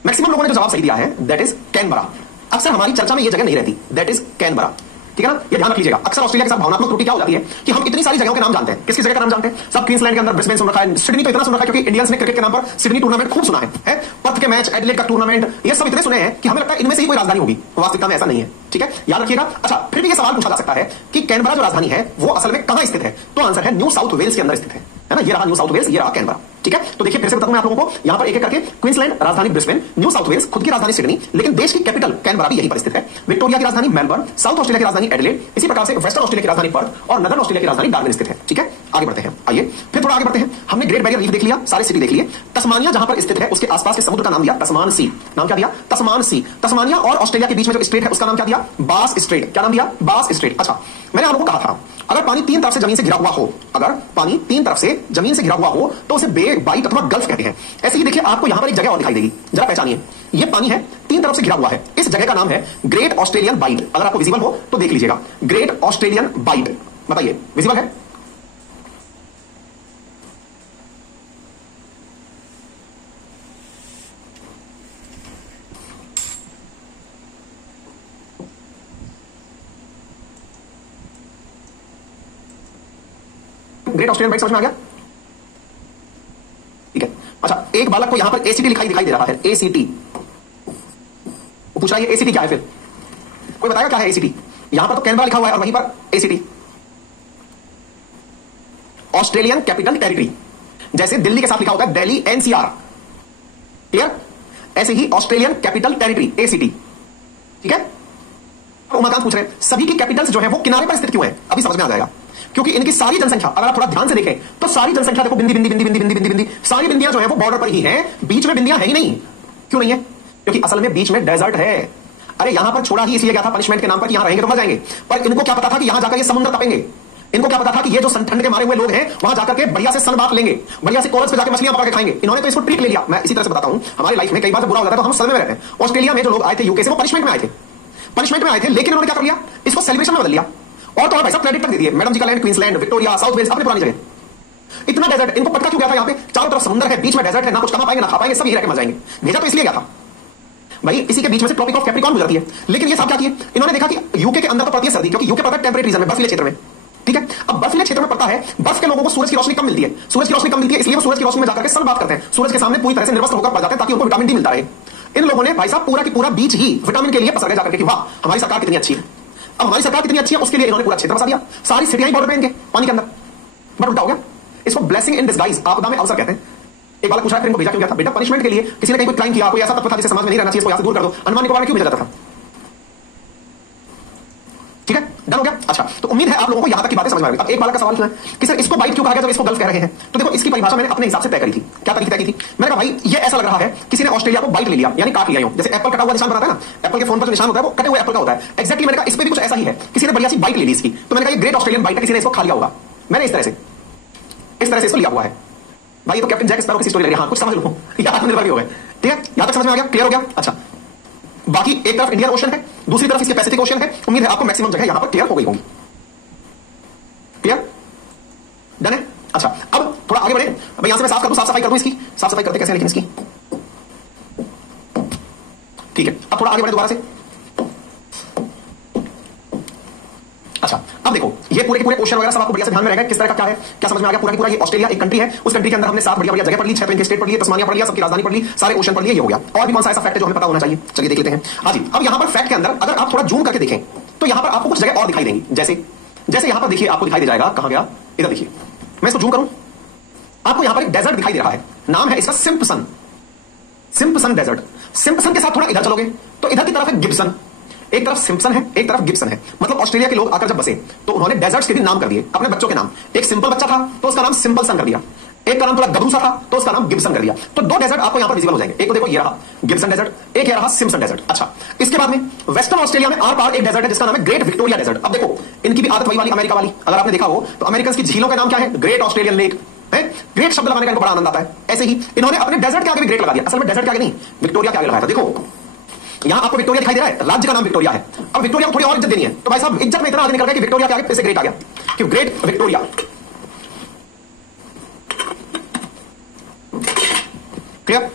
मैक्सिमम लोगों ने जो जवाब सही दिया है दैट इज कैनबरा। अक्सर हमारी चर्चा में ये जगह नहीं रहती, दैट इज कैनबरा, ठीक है ना, ये ध्यान रख लीजिएगा। अक्सर ऑस्ट्रेलिया के साथ भावनात्मक त्रुटि क्या हो जाती है कि हम इतनी सारी जगहों के नाम जानते हैं, किसकी जगह का नाम जानते हैं? सब क्वींसलैंड के अंदर ब्रिस्बेन सुन रखा है, सिडनी तो इतना सुन रखा है क्योंकि इंडियंस ने क्रिकेट के नाम पर सिडनी टूर्नामेंट खूब सुना है, पर्थ के मैच, एडिलेड का टूर्नामेंट, ये सब इतने सुने हैं कि हमें लगता है इनमें से ही कोई राजधानी होगी। वास्तविकता में ऐसा नहीं है, ठीक है, याद रखिएगा। अच्छा फिर भी ये सवाल पूछा जा सकता है कि कैनबरा जो राजधानी है वो असल में कहां स्थित है, तो आंसर है न्यू साउथ वेल्स के अंदर स्थित है ना। ये रहा न्यू साउथ वेल्स, ये रहा कैनबरा, ठीक है। तो देखिए फिर से बताऊं मैं आप लोगों को यहां पर एक एक करके, क्वींसलैंड राजधानी ब्रिस्बेन, न्यू साउथ वेल्स खुद की राजधानी सिडनी, लेकिन देश की कैपिटल कैनबरा भी यहीं पर स्थित है। विक्टोरिया की राजधानी मेलबर्न, साउथ ऑस्ट्रेलिया की राजधानी एडिलेड, इसी प्रकार से वेस्टर्न ऑस्ट्रेलिया की राजधानी पर्थ और नदर्न ऑस्ट्रेलिया की राजधानी डार्विन स्थित है, ठीक है। आगे बढ़ते हैं, आइए फिर थोड़ा आगे बढ़ते हैं। हमने ग्रेट बैरियर रीफ देख लिया, सारे सिटी देख लिए। तस्मानिया जहां पर स्थित है उसके आसपास के समुद्र का नाम दिया तस्मान सी। नाम क्या दिया? तस्मान सी। तस्मानिया और ऑस्ट्रेलिया के बीच में जो स्ट्रेट है उसका नाम क्या दिया? बास स्ट्रेट। क्या नाम दिया? बास स्ट्रेट। अच्छा मैंने आप लोगों को कहा था अगर पानी तीन तरफ से जमीन से घिरा हुआ हो, अगर पानी तीन तरफ से जमीन से घिरा हुआ हो तो उसे बे, बाइट अथवा गल्फ कहते हैं। ऐसे ही देखिए आपको यहां पर एक जगह और दिखाई देगी, जरा पहचानिए। ये पानी है, तीन तरफ से घिरा हुआ है, इस जगह का नाम है ग्रेट ऑस्ट्रेलियन बाइट। अगर आपको विजिबल हो तो देख लीजिएगा, ग्रेट ऑस्ट्रेलियन बाइट, बताइए विजिबल है? ग्रेट ऑस्ट्रेलियन बाइट समझ में आ गया, ठीक है। अच्छा एक बालक को यहां पर एसीटी दिखाई दे रहा है, एसीटी। वो पूछ रहा है एसीटी क्या है, फिर कोई बताएगा क्या है एसीटी? यहां पर तो कैनबरा लिखा हुआ है और वहीं पर एसीटी, ऑस्ट्रेलियन कैपिटल टेरिटरी। जैसे दिल्ली के साथ लिखा होता है दिल्ली एनसीआर, क्लियर? ऐसे ही ऑस्ट्रेलियन कैपिटल टेरिटरी एसीटी, ठीक है। उमाकांत पूछ रहे हैं सभी की कैपिटल्स जो है वो किनारे पर स्थित क्यों है? अभी समझ में आ जाएगा, क्योंकि इनकी सारी जनसंख्या अगर आप थोड़ा ध्यान से देखें तो सारी जनसंख्या देखो बिंदी बिंदी बिंदी बिंदी बिंदी बिंदी बिंदी, सारी बिंदियां जो है वो बॉर्डर पर ही हैं, बीच में बिंदियां है ही नहीं। क्यों नहीं है? क्योंकि असल में बीच में डेजर्ट है। अरे यहां पर छोड़ा ही इसलिए गया था पनिशमेंट के नाम पर कि यहां रहेंगे तो मर जाएंगे, पर इनको क्या पता था कि यहां जाकर ये समुद्र तपेंगे। इनको क्या पता था कि ये जो ठंड के मारे हुए लोग हैं वहां जाकर के बढ़िया से सन बात लेंगे, बढ़िया से कोरस पे जाकर मछलियां पकड़ के खाएंगे। इन्होंने तो इसको ट्रीट ले लिया। मैं इसी तरह से बताता हूं, हमारी लाइफ में कई बार बुरा हो जाता है तो हम सदमे में रहते हैं। ऑस्ट्रेलिया में जो लोग आए थे यूके से वो पनिशमेंट में आए थे, पनिशमेंट में आए थे, लेकिन उन्होंने क्या कर लिया, इसको सेलिब्रेशन में बदल लिया और तो भाई साहब क्रेडिट तक दे दिए। मैडम जी का land Queensland, Victoria, South Wales, अपनी पुरानी जगह। इतना डेजर्ट इनको पटका क्यों गया था? यहां पे चारों तरफ समुद्र है, बीच में डेजर्ट है, ना कुछ कमा पाएंगे ना खा पाएंगे, सब यही रह के मर जाएंगे। भेजा तो इसलिए गया था भाई, इसी के बीच में से ट्रॉपिक ऑफ कैप्रिकॉर्न गुजरती है। लेकिन ये सब क्या किए इन्होंने, देखा कि यूके के अंदर तो पड़ती है सर्दी, क्योंकि यूके पड़ता है टेम्परेट रीजन में, बर्फीले क्षेत्र में, ठीक है। अब बर्फीले क्षेत्र में पड़ता है, बर्फ के लोगों को सूरज की रोशनी कम मिलती है, सूरज की रोशनी कम मिलती है, इसलिए वो सूरज की रोशनी में जाकर के सन बात करते हैं, सूरज के सामने पूरी तरह से निर्वस्त्र होकर पड़ जाते हैं ताकि उनको विटामिन डी मिलता रहे। इन लोगों ने भाई साहब पूरा की पूरा बीच ही विटामिन के लिए पसर गए जाकर के, वाह हमारी सरकार कितनी अच्छी है। अब हमारी सरकार कितनी अच्छी है उसके लिए इन्होंने पूरा क्षेत्र बसा दिया, सारी सिटियां बॉर्डर पे इनके पानी के अंदर। बट उल्टा हो गया, इसको ब्लेसिंग इन डिस्गाइज, आपदा में अवसर कहते हैं। एक बालक पूछ रहा है इनको भेजा क्यों गया था? बेटा पनिशमेंट के लिए, किसी ने कहीं कोई क्राइम किया, कोई ऐसा तत्व था जिसे समाज में नहीं रहना चाहिए, इसको यहां से दूर कर दो, अंडमान निकोबार में क्यों भेजा जाता था? ठीक है, डन हो गया। अच्छा तो उम्मीद है आप लोगों को यहां तक की बातें समझ में आ गई। अब एक बालक का सवाल सुना कि सर इसको बाइट क्यों कहा गया जब इसको गल्फ कह रहे हैं? तो देखो इसकी परिभाषा मैंने अपने हिसाब से तय करी थी। क्या तरीके तय की थी? मैंने कहा भाई ये ऐसा लग रहा है किसी ने ऑस्ट्रेलिया को बाइट ले लिया, यानी काट लिया, जैसे एप्पल कटा हुआ निशान बनाता है ना, एप्पल के फोन पर जो निशान होता है वो कटे हुए एप्पल का होता है। एक्जैक्टली मैंने कहा इस पे भी कुछ ऐसा ही है, किसी ने बढ़िया सी बाइट ले ली इसकी, तो मैंने कहा ये ग्रेट ऑस्ट्रेलियन बाइट है, किसी ने इसको खा लिया होगा। मैंने इस तरह से इसको लिया हुआ है। भाई ये तो कैप्टन जैक स्पैरो की स्टोरी लग रही है, हाँ कुछ समझ लो, या आत्मनिर्भर भी हो गए, ठीक है, यहां तक समझ में आ गया, क्लियर हो गया। अच्छा बाकी एक तरफ इंडियन ओशन है, दूसरी तरफ इसके पैसिफिक ओशन है। उम्मीद है आपको मैक्सिमम जगह यहां पर क्लियर हो गई होगी। क्लियर? डन है? अच्छा, अब थोड़ा आगे बढ़े। अब यहां से मैं साफ कर दूं, साफ सफाई कर दूं इसकी। साफ सफाई करते कैसे हैं लेकिन इसकी, ठीक है। अब थोड़ा आगे बढ़े दोबारा से। अच्छा, अब देखो ये पूरे के पूरे क्वेश्चन वगैरह सब आपको बढ़िया से ध्यान में रहेगा किस तरह का क्या है, क्या समझ में आ गया। पूरा की पूरा ये ऑस्ट्रेलिया एक कंट्री है, उस कंट्री के अंदर हमने 7 बढ़िया बढ़िया जगह पढ़ ली, 6 तो इनके स्टेट पढ़ लिए, तस्मानिया पढ़ लिया, सबकी राजधानी पढ़ ली, सारे ओशन पढ़ लिए, ये हो गया। और भी कौन सा ऐसा फैक्ट है जो हमें पता होना चाहिए, चलिए देख लेते हैं। हाँ जी, अब यहां पर फैक्ट के अंदर अगर आप थोड़ा जूम करके देखें तो यहां पर आपको कुछ जगह और दिखाई देंगी। जैसे जैसे यहां पर देखिए आपको दिखाई दे जाएगा, कहां गया, इधर देखिए, मैं इसको जूम करूं, आपको यहां पर एक डेजर्ट दिखाई दे रहा है, नाम है इसका सिम्पसन। Simpson desert. सिम्पसन के साथ थोड़ा इधर चलोगे तो इधर की तरफ है गिब्सन। एक तरफ सिम्पसन है, एक तरफ गिब्सन है। मतलब ऑस्ट्रेलिया के लोग आकर जब बसे तो उन्होंने डेजर्ट्स के भी नाम कर दिए अपने बच्चों के नाम। एक सिंपल बच्चा था तो उसका नाम सिंपलसन कर दिया, एक का नाम थोड़ा गबरू सा था तो उसका नाम गिब्सन कर दिया। तो 2 डेजर्ट आपको यहां पर विजिबल हो जाएंगे। एक तो देखो ये रहा गिब्सन डेजर्ट, एक ये रहा सिम्पसन डेजर्ट। अच्छा, इसके बाद में वेस्टर्न ऑस्ट्रेलिया में आर पार एक डेजर्ट है जिसका नाम है ग्रेट विक्टोरिया डेजर्ट। अब देखो इनकी भी आदत वही वाली अमेरिका वाली, अगर आपने देखा हो तो अमेरिकन की झीलों का नाम क्या है, ग्रेट ऑस्ट्रेलियन लेक है। ग्रेट शब्द लगाने का इनको बड़ा आनंद आता है। ऐसे ही इन्होंने अपने डेजर्ट के आगे भी ग्रेट लगा दिया। असल में डेजर्ट के आगे नहीं, विक्टोरिया के आगे लगाया था। देखो यहां आपको विक्टोरिया दिखाई दे रहा है, राज्य का नाम विक्टोरिया है। अब विक्टोरिया को थोड़ी और इज्जत देनी है तो भाई साहब इज्जत में इतना आगे निकल गया कि विक्टोरिया के आगे फिर से ग्रेट आ गया कि great Victoria. Clear?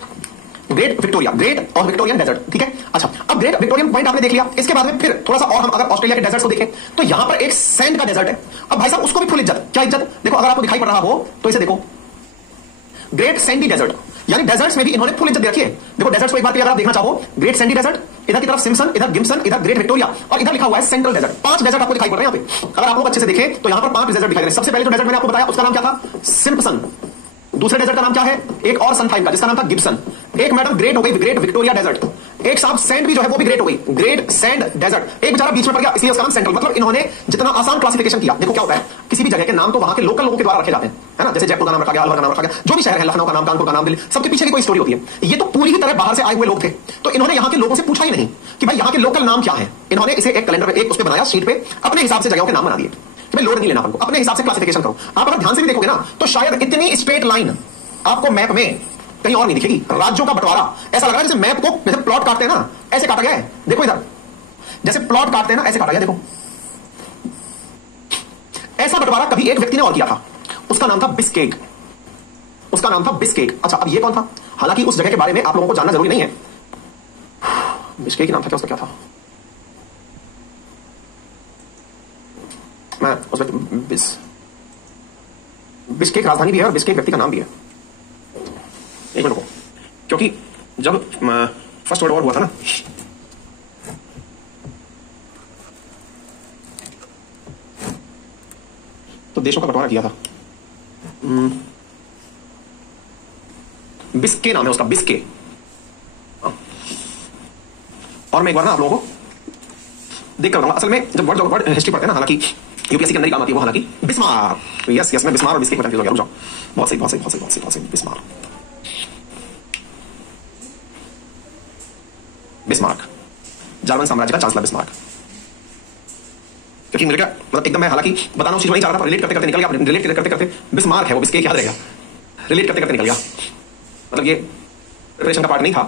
Great Victoria, great और विक्टोरियन डेजर्ट, ठीक है। अच्छा, अब ग्रेट विक्टोरियन पॉइंट आपने देख लिया। इसके बाद में फिर थोड़ा सा और हम अगर ऑस्ट्रेलिया के डेजर्ट्स को देखें तो यहां पर एक सैंड का डेजर्ट है। अब भाई साहब उसको भी फुल इज्जत। क्या इज्जत? देखो अगर आपको दिखाई पड़ रहा हो तो इसे देखो, ग्रेट सैंडी डेजर्ट, यानी डेजर्ट्स में भी इन्होंने फुल इज्जत दे रखी है। देखो डेजर्ट्स को एक बार अगर आप देखना चाहो, ग्रेट सैंडी डेजर्ट, इधर की तरफ सिम्पसन, इधर गिब्सन, इधर ग्रेट विक्टोरिया और इधर लिखा हुआ है सेंट्रल डेजर्ट। 5 डेजर्ट आपको दिखाई पड़ रहे हैं यहां पे। अगर आप लोग अच्छे से देखें तो यहां पर 5 डेजर्ट दिखाई दे रहे हैं। सबसे पहले जो डेजर्ट मैंने आपको बताया उसका नाम क्या था, सिम्पसन। दूसरे डेजर्ट का नाम क्या है, एक और सनथाइम का जिसका नाम था गिब्सन। एक मैडम ग्रेट हो गई, ग्रेट विक्टोरिया डेजर्ट। एक साहब सैंड भी जो है वो भी ग्रेट हो गई, ग्रेट सैंड डेजर्ट। एक बेचारा बीच में पड़ गया इसलिए उसका नाम सेंट्रल। मतलब इन्होंने जितना आसान क्लासिफिकेशन किया। देखो क्या होता है, किसी भी जगह के नाम तो वहां के लोकल लोगों के द्वारा रखे जाते हैं, है ना। जैसे जयपुर का नाम रखा गया, अलवर का नाम रखा गया, जो भी शहर है, लखनऊ का नाम, कानपुर का नाम, दिल्ली, सबके पीछे की कोई स्टोरी होती है। ये तो पूरी ही तरह बाहर से आए हुए लोग थे तो इन्होंने यहां के लोगों से पूछा ही नहीं कि भाई यहां के लोकल नाम क्या है। इन्होंने इसे एक कैलेंडर पे, एक उस पर बनाया शीट पे, अपने हिसाब से जगहों के नाम बना दिए कि भाई लोड नहीं लेना हमको, अपने हिसाब से क्लासिफिकेशन करो। आप अगर ध्यान से भी देखोगे ना तो शायद इतनी स्ट्रेट लाइन आपको मैप में कहीं और नहीं दिखेगी। राज्यों का बंटवारा ऐसा लग रहा है जैसे मैप को जैसे प्लॉट काटते हैं ना, ऐसे काटा गया है। देखो इधर जैसे प्लॉट काटते हैं ना, ऐसे काटा गया। देखो ऐसा बंटवारा कभी एक व्यक्ति ने और किया था, उसका नाम था बिस्केक। उसका नाम था बिस्केक। अच्छा, अब ये कौन था? हालांकि उस जगह के बारे में आप लोगों को जानना जरूरी नहीं है। बिस्केक नाम था क्या उसका, क्या था? मैं उसमें बिस्केक राजधानी भी है और बिस्केक व्यक्ति का नाम भी है। एक मिनट को, क्योंकि जब फर्स्ट वर्ल्ड वॉर हुआ था ना, तो देशों का बंटवारा किया था। बिस्के नाम है उसका, बिस्के। और मैं एक बार ना आप लोगों को देख कर बताऊंगा। असल में जब वर्ड हिस्ट्री पढ़ते हैं ना, हालांकि यूपीएससी के अंदर ही काम आती है वो, हालांकि बिस्मार्क, यस मैं बिस्मार्क और बिस्के में कंफ्यूज हो गया, रुक जाओ। बहुत सही बिस्मार्क, जर्मन साम्राज्य का चांसलर बिस्मार्क। क्योंकि मेरे क्या मतलब एकदम मैं हालांकि बताना उस चीज नहीं चाह रहा था, रिलेट करते करते निकल गया। रिलेट करते करते बिस्मार्क है वो, बिस्केक याद रहेगा, रिलेट करते करते निकल गया। मतलब ये प्रिपरेशन का पार्ट नहीं था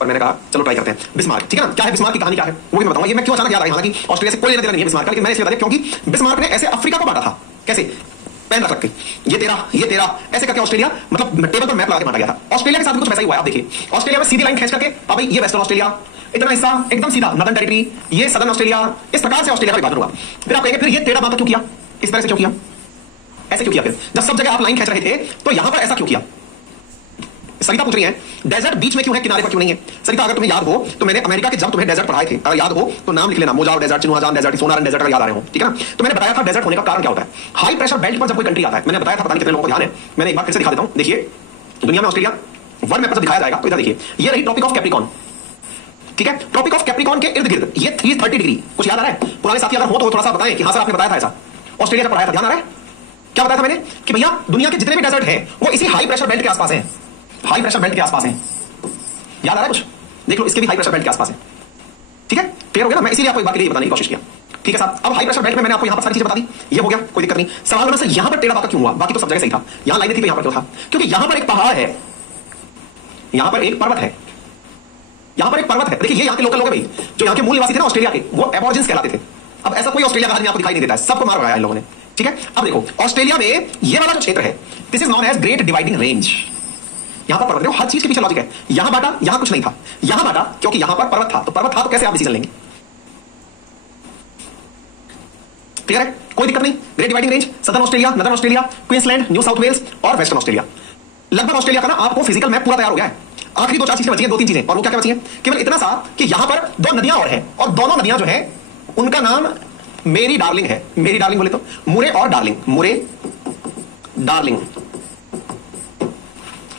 पर मैंने कहा चलो ट्राई करते हैं। बिस्मार्क, ठीक है ना। क्या है बिस्मार्क की कहानी, क्या है वो भी मैं बताऊंगा। ये मैं क्यों अचानक याद आई, हालांकि ऑस्ट्रेलिया से कोई लेना देना नहीं है बिस्मार्क का, लेकिन मैंने इसलिए बता दिया क्योंकि बिस्मार्क ने ऐसे अफ्रीका को बांटा था। कैसे? पेन रख के ये तेरा ऐसे करके ऑस्ट्रेलिया मतलब टेबल पर मैप लगा के बांटा गया था। ऑस्ट्रेलिया के साथ भी कुछ वैसा ही हुआ है। आप देखिए ऑस्ट्रेलिया में सीधी लाइन खींच करके, अब भाई ये वेस्टर्न ऑस्ट्रेलिया, इतना हिस्सा एकदम सीधा नॉर्दर्न टेरिटरी, ये सदर्न ऑस्ट्रेलिया, इस प्रकार से ऑस्ट्रेलिया का विभाजन हुआ। फिर आप कहेंगे फिर ये टेढ़ा बांका क्यों किया, इस तरह से क्यों किया, ऐसे क्यों किया? फिर जब सब जगह आप लाइन खींच रहे थे तो यहां पर ऐसा क्यों किया? सरिता पूछ रही है डेजर्ट बीच में क्यों है, किनारे पर क्यों नहीं है? सरिता अगर तुम्हें याद हो तो मैंने अमेरिका के जब तुम्हें डेजर्ट पढ़ाए थे, अगर याद हो तो नाम लिख लेना, मोजाव डेजर्ट, चिनुआजान डेजर्ट, सोनारन डेजर्ट, याद आ रहे हो, ठीक है ना। तो मैंने बताया था डेजर्ट होने का कारण क्या होता है। हाई प्रेशर बेल्ट पर जब कोई कंट्री आता है, मैंने बताया था, पता नहीं कितने लोगों को ध्यान है, मैंने एक बार फिर से दिखा देता हूं। देखिए दुनिया में ऑस्ट्रेलिया वर्ल्ड मैप पर दिखाया जाएगा तो इधर देखिए, ये रही ट्रॉपिक ऑफ कैप्रिकॉन, ठीक है। ट्रॉपिक ऑफ कैप्रिकॉन के इर्द गिर्द ये 330 डिग्री, कुछ याद आ रहा है? पुराने साथी अगर हो तो थोड़ा सा बताएं कि हाँ सर आपने बताया था ऐसा, ऑस्ट्रेलिया का पढ़ाया था, ध्यान आ रहा है? क्या बताया था मैंने कि भैया दुनिया के जितने भी डेजर्ट हैं वो इसी हाई प्रेशर बेल्ट के आसपास हैं, हाई प्रेशर बेल्ट के आसपास हैं। याद आ रहा है कुछ? देख लो, इसके भी हाई प्रेशर बेल्ट के आसपास है, ठीक है। क्लियर हो गया ना? मैं इसीलिए आपको एक बात के लिए बताने की कोशिश किया, ठीक है साहब। अब हाई प्रेशर बेल्ट में मैंने आपको यहां पर सारी चीजें बता दी, ये हो गया, कोई दिक्कत नहीं। सवाल होना सर यहां पर टेढ़ा बांका क्यों हुआ? बाकी तो सब जगह सही था, यहां लाइनें थी, यहां पर क्यों था? क्योंकि यहां पर एक पहाड़ है, यहां पर एक पर्वत है, यहां पर एक पर्वत है, देखिए ये यहां के लोकल लोग हैं भाई, जो यहां के मूल निवासी थे ना ऑस्ट्रेलिया के, वो एबॉर्जिन्स कहलाते थे। अब ऐसा कोई ऑस्ट्रेलिया का आदमी आपको दिखाई नहीं देता है, सबको मार रहा है इन लोगों ने, ठीक है। अब देखो ऑस्ट्रेलिया में ये वाला जो क्षेत्र है, this is known as Great Dividing Range. यहां पर पर्वत, हर चीज के पीछे लॉजिक है। यहां बांटा, यहां कुछ नहीं था, यहां बांटा क्योंकि यहां पर पर्वत था, तो पर्वत था तो कैसे आप डिसीजन लेंगे? क्लियर है, कोई दिक्कत नहीं। Great Dividing Range, Southern Australia, Northern Australia, Queensland, New South Wales और वेस्टर्न ऑस्ट्रेलिया। लगभग ऑस्ट्रेलिया का ना आपको फिजिकल मैप पूरा तैयार हो गया है। आखिरी दो चार चीजें बची हैं, दो तीन चीजें, और वो क्या क्या बची हैं? केवल इतना सा कि यहां पर दो नदियां और हैं, और दोनों नदियां जो है उनका नाम मेरी डार्लिंग है। मेरी डार्लिंग बोले तो मुरे और डार्लिंग, मुरे डार्लिंग,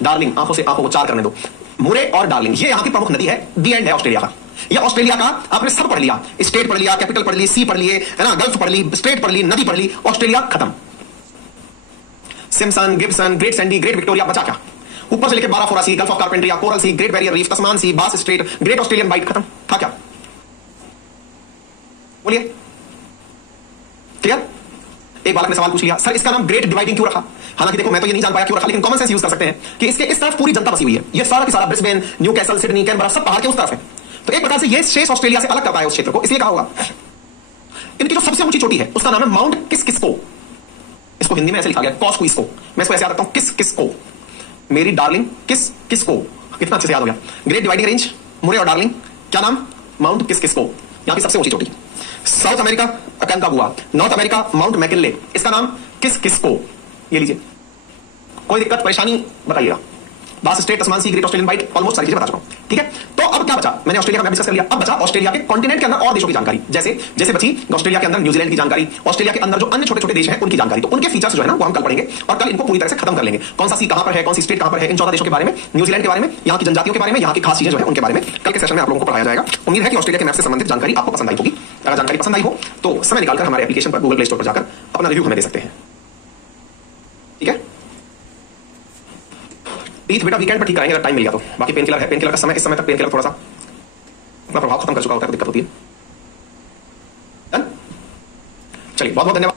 डार्लिंग आंखों से आंखों को चार करने दो, मुरे और डार्लिंग, ये यहां की प्रमुख नदी है। दी एंड है ऑस्ट्रेलिया का। ये ऑस्ट्रेलिया का आपने सब पढ़ लिया, स्टेट पढ़ लिया, कैपिटल पढ़ ली, सी पढ़ लिए, है ना, गल्फ पढ़ ली, स्टेट पढ़ ली, नदी पढ़ ली, ऑस्ट्रेलिया खत्म। Simpson, Gibson, Great Sandy, Great Victoria, बचा क्या? ऊपर से लेकर Arafura Sea, Gulf of Carpentaria, Coral Sea, Great Barrier Reef, Tasman Sea, Bass Strait, great Australian white, खत्म। था क्या? बोलिए, क्लियर? एक बालक ने सवाल पूछ लिया, सर इसका नाम ग्रेट डिवाइडिंग क्यों रखा? हालांकि देखो मैं तो ये नहीं जान पाया क्यों रखा, लेकिन कॉमन सेंस यूज कर सकते हैं कि इसके इस तरफ पूरी जनता बसी हुई है, ये सारा की सारा Brisbane, new castle, Sydney, Canberra सब पहाड़ के उस तरफ है, तो एक प्रकार से ये शेष ऑस्ट्रेलिया से अलग करता है उस क्षेत्र को, इसलिए कहा होगा। इनकी जो सबसे ऊंची चोटी है उसका नाम है माउंट किस किसको। इसको हिंदी में ऐसे लिखा गया कॉस क्विस को, मैं इसको ऐसे याद रखता हूं, किस किसको, मेरी डार्लिंग किस किसको। कितना अच्छे से याद हो गया। ग्रेट डिवाइडिंग रेंज, मुरे और डार्लिंग, क्या नाम? माउंट किस किसको, यहां की सबसे ऊंची चोटी। South America Aconcagua, North America Mount McKinley, इसका नाम किस किसको। ये लीजिए, कोई दिक्कत परेशानी बताइएगा। बास स्ट्रेट, तस्मान सी, ग्रेट ऑस्ट्रेलियन वाइट, ऑलमोस्ट सारी चीजें बता चुका हूं, ठीक है। तो अब क्या बचा? मैंने ऑस्ट्रेलिया का मैप डिस्कस कर लिया, अब बचा ऑस्ट्रेलिया के कॉन्टिनेंट के अंदर और देशों की जानकारी, जैसे जैसे बची ऑस्ट्रेलिया के अंदर न्यूजीलैंड की जानकारी, ऑस्ट्रेलिया के अंदर जो अन्य छोटे छोटे देश हैं उनकी जानकारी। तो उनके फीचर्स जो है ना वो हम कल पढ़ेंगे, और कल इनको पूरी तरह से खत्म कर लेंगे। कौन सा सी कहां पर है, कौन सी स्टेट कहां पर है, इन 14 देशों के बारे में, न्यूजीलैंड के बारे में, यहाँ की जनजातियों के बारे में, यहाँ की खास चीजें जो है उनके बारे में कल के सेशन में आप लोगों को पढ़ाया जाएगा। उम्मीद है कि ऑस्ट्रेलिया के मैप से संबंधित जानकारी आपको पसंद आई होगी। अगर जानकारी पसंद आई हो तो समय निकालकर हमारे एप्लीकेशन पर गूगल प्ले स्टोर पर जाकर अपना रिव्यू हमें दे सकते हैं, ठीक है। टीथ बेटा वीकेंड पर ठीक कराएंगे अगर टाइम मिल गया तो, बाकी पेन किलर है, पेन किलर का समय, इस समय तक पेन किलर थोड़ा सा अपना प्रभाव खत्म कर चुका होता है तो दिक्कत होती है। चलिए बहुत बहुत धन्यवाद।